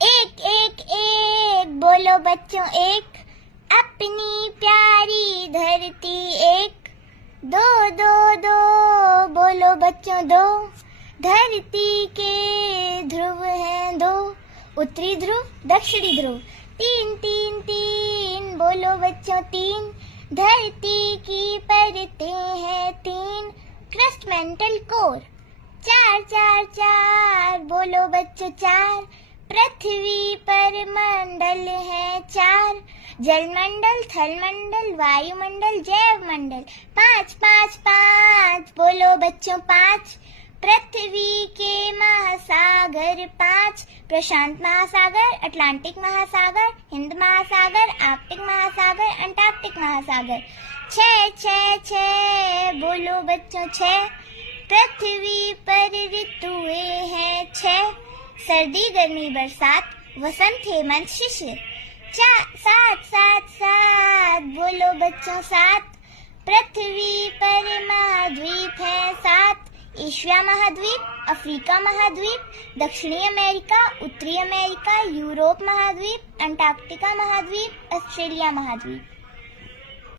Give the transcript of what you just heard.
एक एक एक बोलो बच्चों एक, अपनी प्यारी धरती एक। दो दो दो बोलो बच्चों दो, धरती के ध्रुव हैं दो। उत्तरी ध्रुव दक्षिणी ध्रुव। तीन तीन तीन बोलो बच्चों तीन, धरती की परतें हैं तीन। Crust mantle core. चार चार चार बोलो बच्चों चार, पृथ्वी पर मंडल है चार। जलमंडल, थलमंडल, वायुमंडल, जैव मंडल। पाँच पाँच पाँच बोलो बच्चों पाँच, पृथ्वी के महासागर पाँच। प्रशांत महासागर, अटलांटिक महासागर, हिंद महासागर, आर्कटिक महासागर, अंटार्कटिक महासागर। छह छह छह बोलो बच्चों छह, पृथ्वी पर ऋतुएं हैं छह। सर्दी, गर्मी, बरसात, वसंत, हेमंत, शिशिर। सात सात सात बोलो बच्चों सात, पृथ्वी पर महाद्वीप है सात। एशिया महाद्वीप, अफ्रीका महाद्वीप, दक्षिणी अमेरिका, उत्तरी अमेरिका, यूरोप महाद्वीप, अंटार्कटिका महाद्वीप, ऑस्ट्रेलिया महाद्वीप।